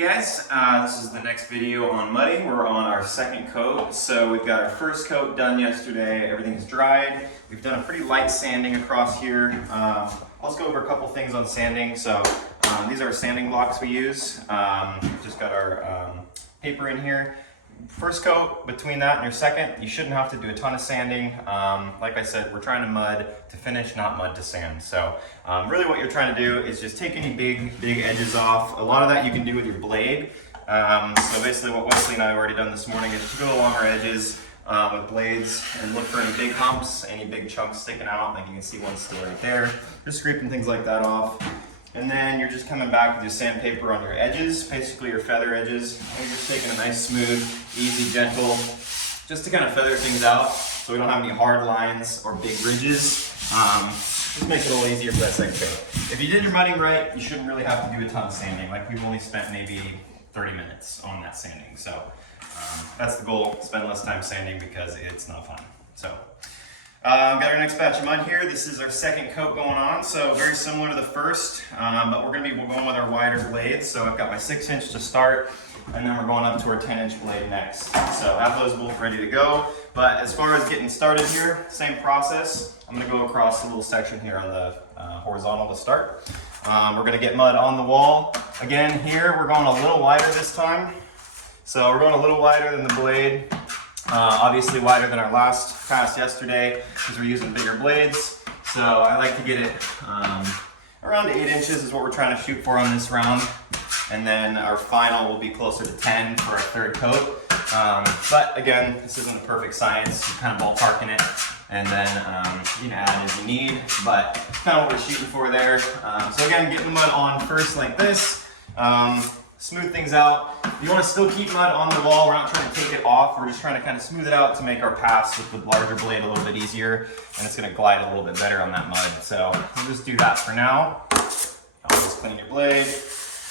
guys, this is the next video on mudding. We're on our second coat. So we've got our first coat done yesterday. Everything's dried. We've done a pretty light sanding across here. I'll just go over a couple things on sanding. So these are our sanding blocks we use. Just got our paper in here. First coat, between that and your second, you shouldn't have to do a ton of sanding. Like I said, we're trying to mud to finish, not mud to sand. So really what you're trying to do is just take any big edges off. A lot of that you can do with your blade. So basically what Wesley and I have already done this morning is just go along our edges with blades and look for any big humps, any big chunks sticking out. Like you can see one still right there. Just scraping things like that off. And then you're just coming back with your sandpaper on your edges, basically your feather edges. And you're just taking a nice, smooth, easy, gentle, just to kind of feather things out so we don't have any hard lines or big ridges. Just makes it a little easier for that second coat. If you did your mudding right, you shouldn't really have to do a ton of sanding. Like we've only spent maybe 30 minutes on that sanding. So that's the goal, spend less time sanding because it's not fun. So. Got our next batch of mud here. This is our second coat going on, so very similar to the first, but we're going to be going with our wider blades. So I've got my 6-inch to start, and then we're going up to our 10-inch blade next. So I have those both ready to go, but as far as getting started here, same process. I'm going to go across a little section here on the horizontal to start. We're going to get mud on the wall. Again, here we're going a little wider this time. So we're going a little wider than the blade. Obviously wider than our last pass yesterday because we're using bigger blades. So I like to get it around 8 inches is what we're trying to shoot for on this round. And then our final will be closer to 10 for our third coat. But again, this isn't a perfect science. You're kind of ballparking it. And then you can add as you need, but kind of what we're shooting for there. So again, getting the mud on first like this. Smooth things out. You want to still keep mud on the wall. We're not trying to take it off. We're just trying to kind of smooth it out to make our pass with the larger blade a little bit easier, and it's going to glide a little bit better on that mud. So we'll just do that for now. Always clean your blade.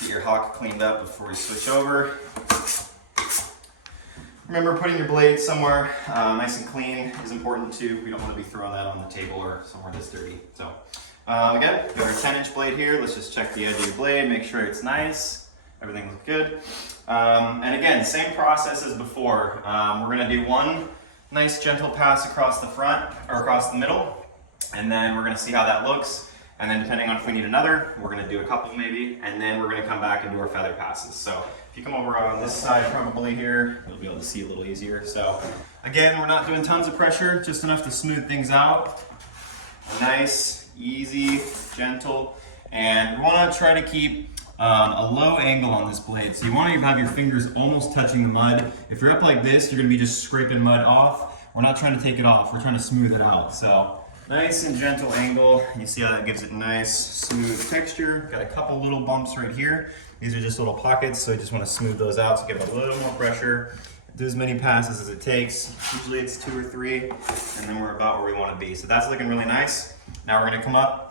Get your hock cleaned up before we switch over. Remember, putting your blade somewhere nice and clean is important too. We don't want to be throwing that on the table or somewhere that's dirty. So again, got our 10-inch blade here. Let's just check the edge of your blade, make sure it's nice. Everything looks good. And again, same process as before. We're gonna do one nice gentle pass across the front or across the middle, and then we're gonna see how that looks. And then depending on if we need another, we're gonna do a couple maybe, and then we're gonna come back and do our feather passes. So if you come over on this side probably here, you'll be able to see a little easier. So again, we're not doing tons of pressure, just enough to smooth things out. Nice, easy, gentle, and we wanna try to keep a low angle on this blade. So you want to have your fingers almost touching the mud. If you're up like this, you're going to be just scraping mud off. We're not trying to take it off. We're trying to smooth it out. So nice and gentle angle. You see how that gives it nice, smooth texture. Got a couple little bumps right here. These are just little pockets, so you just want to smooth those out to give it a little more pressure. Do as many passes as it takes. Usually it's 2 or 3, and then we're about where we want to be. So that's looking really nice. Now we're going to come up.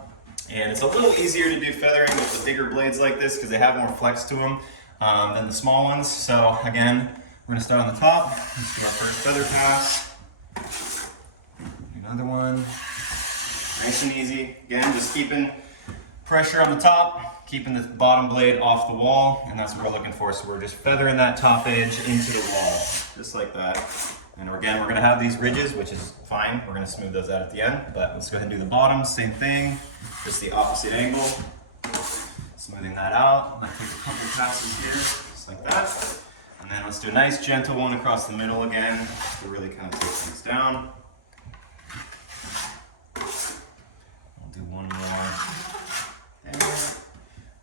And it's a little easier to do feathering with the bigger blades like this because they have more flex to them than the small ones. So again, we're gonna start on the top. Let's do our first feather pass. Another one. Nice and easy. Again, just keeping pressure on the top, keeping the bottom blade off the wall, and that's what we're looking for. So we're just feathering that top edge into the wall, just like that. And again, we're gonna have these ridges, which is fine. We're gonna smooth those out at the end, but let's go ahead and do the bottom, same thing, just the opposite angle. Smoothing that out. I'll take a couple passes here, just like that. And then let's do a nice gentle one across the middle again, to really kind of take things down. We'll do one more there,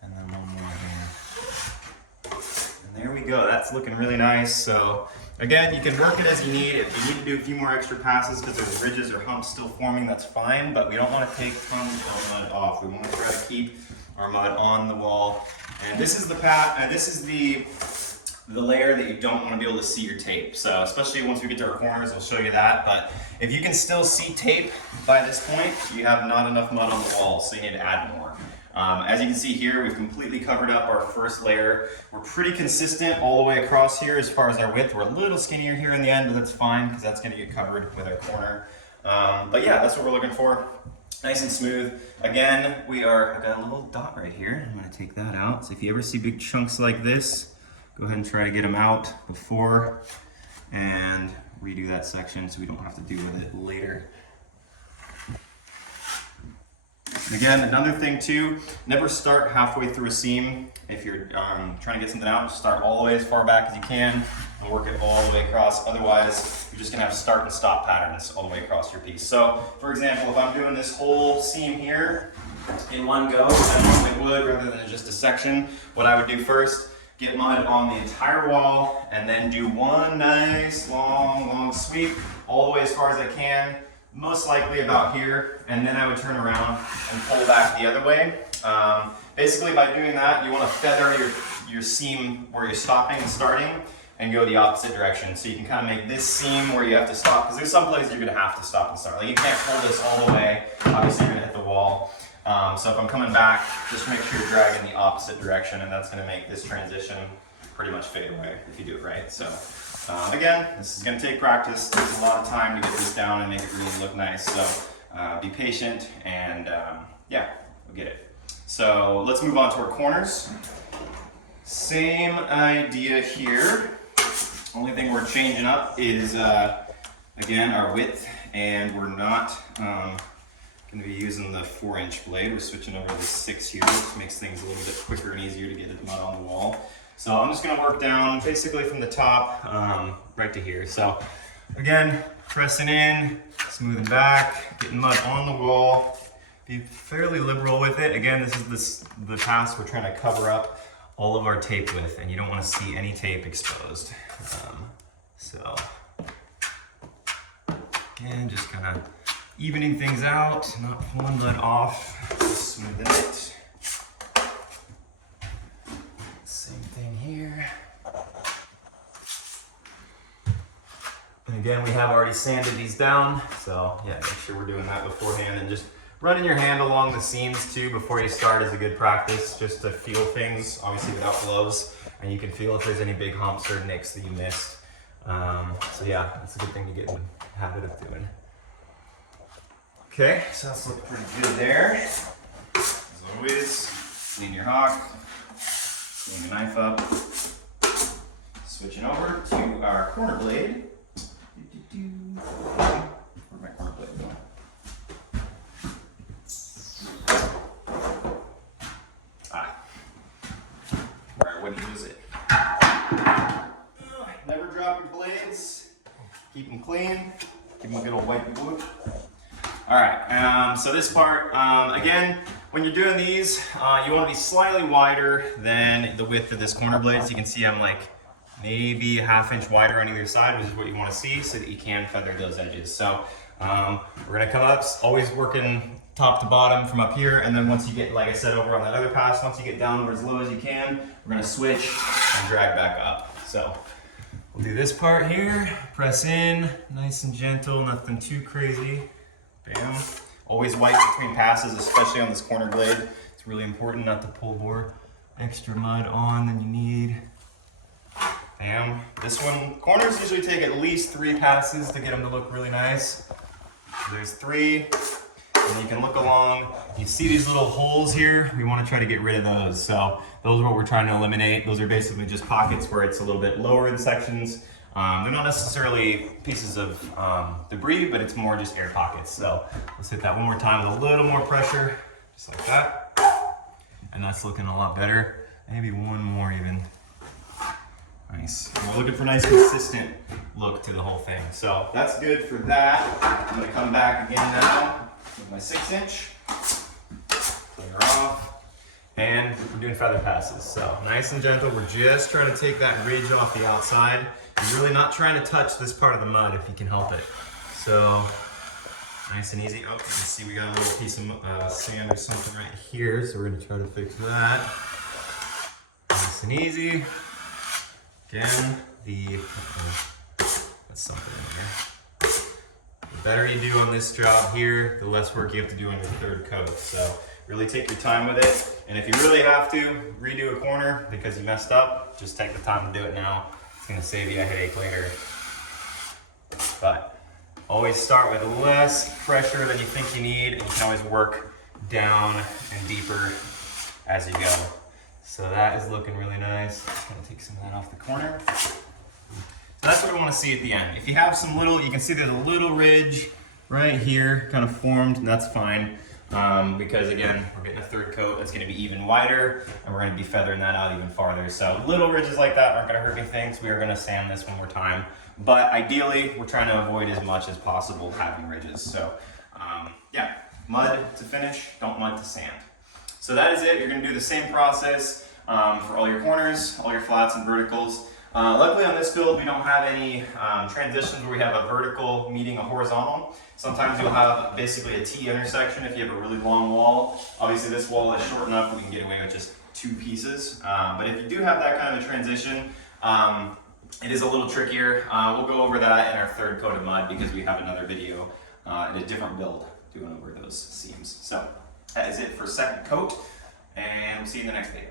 and then one more here. And there we go, that's looking really nice. So again, you can work it as you need. If you need to do a few more extra passes because there's ridges or humps still forming, that's fine, but we don't want to take tons of mud off. We want to try to keep our mud on the wall. And this is the layer that you don't want to be able to see your tape. So especially once we get to our corners, I'll show you that. But if you can still see tape by this point, you have not enough mud on the wall, so you need to add more. As you can see here, we've completely covered up our first layer. We're pretty consistent all the way across here as far as our width. We're a little skinnier here in the end, but that's fine because that's gonna get covered with our corner. But yeah, that's what we're looking for. Nice and smooth. Again, I've got a little dot right here. I'm gonna take that out. So if you ever see big chunks like this, go ahead and try to get them out before and redo that section so we don't have to deal with it later. And again, another thing too, never start halfway through a seam. If you're trying to get something out, start all the way as far back as you can and work it all the way across. Otherwise, you're just gonna have start and stop patterns all the way across your piece. So, for example, if I'm doing this whole seam here in one go, as I normally would, rather than just a section, what I would do first, get mud on the entire wall, and then do one nice long sweep all the way as far as I can, most likely about here, and then I would turn around and pull back the other way. Basically, by doing that, you want to feather your seam where you're stopping and starting and go the opposite direction. So you can kind of make this seam where you have to stop, because there's some places you're going to have to stop and start. Like you can't pull this all the way, obviously you're going to hit the wall. So if I'm coming back, just make sure you're dragging the opposite direction, and that's going to make this transition pretty much fade away if you do it right. So again, this is going to take practice. It takes a lot of time to get this down and make it really look nice. So be patient, and yeah, we'll get it. So let's move on to our corners. Same idea here. Only thing we're changing up is, again, our width, and we're not going to be using the 4-inch blade. We're switching over to the 6 here, which makes things a little bit quicker and easier to get the mud on the wall. So I'm just going to work down basically from the top right to here. So again, pressing in, smoothing back, getting mud on the wall. Be fairly liberal with it. Again, this is the pass we're trying to cover up all of our tape with, and you don't want to see any tape exposed. So again, just kind of evening things out, not pulling mud off, just smoothing it. Same thing here. And again, we have already sanded these down, so yeah, make sure we're doing that beforehand, and just running your hand along the seams too before you start is a good practice, just to feel things, obviously without gloves, and you can feel if there's any big humps or nicks that you missed. So yeah, that's a good thing to get in the habit of doing. Okay, so that's looking pretty good there. As always, clean your hawk, clean the knife up. Switching over to our corner blade. Where'd my corner blade go? Where I wouldn't use it. Never drop your blades. Keep them clean. Give them a good old wipe boot. All right, so this part, again, when you're doing these, you want to be slightly wider than the width of this corner blade. So you can see I'm like maybe a 1/2 inch wider on either side, which is what you want to see so that you can feather those edges. So we're gonna come up, always working top to bottom from up here, and then once you get, like I said, over on that other pass, once you get down as low as you can, we're gonna switch and drag back up. So we'll do this part here, press in, nice and gentle, nothing too crazy. Bam. Always wipe between passes, especially on this corner blade. It's really important not to pull more extra mud on than you need. Bam. This one, corners usually take at least 3 passes to get them to look really nice. There's 3, and you can look along. You see these little holes here? We want to try to get rid of those. So those are what we're trying to eliminate. Those are basically just pockets where it's a little bit lower in sections. They're not necessarily pieces of debris, but it's more just air pockets. So let's hit that one more time with a little more pressure, just like that. And that's looking a lot better. Maybe one more even. Nice. And we're looking for a nice consistent look to the whole thing. So that's good for that. I'm gonna come back again now with my 6-inch. Clear off. And we're doing feather passes. So nice and gentle. We're just trying to take that ridge off the outside. You're really not trying to touch this part of the mud if you can help it. So nice and easy. Oh, you can see we got a little piece of sand or something right here. So we're gonna try to fix that. Nice and easy. Again, that's something in there. The better you do on this job here, the less work you have to do on your 3rd coat. So really take your time with it. And if you really have to redo a corner because you messed up, just take the time to do it now. It's gonna save you a headache later. But always start with less pressure than you think you need, and you can always work down and deeper as you go. So that is looking really nice. Just gonna take some of that off the corner. So that's what we want to see at the end. If you have some little, you can see there's a little ridge right here kind of formed, and that's fine. Because again, we're getting a third coat that's going to be even wider, and we're going to be feathering that out even farther. So little ridges like that aren't going to hurt anything, so we are going to sand this one more time. But ideally, we're trying to avoid as much as possible having ridges. So yeah, mud to finish, don't mud to sand. So that is it. You're going to do the same process for all your corners, all your flats and verticals. Luckily on this build, we don't have any transitions where we have a vertical meeting a horizontal. Sometimes you'll have basically a T intersection if you have a really long wall. Obviously this wall is short enough that we can get away with just 2 pieces. But if you do have that kind of a transition, it is a little trickier. We'll go over that in our third coat of mud because we have another video in a different build doing over those seams. So that is it for second coat, and we'll see you in the next video.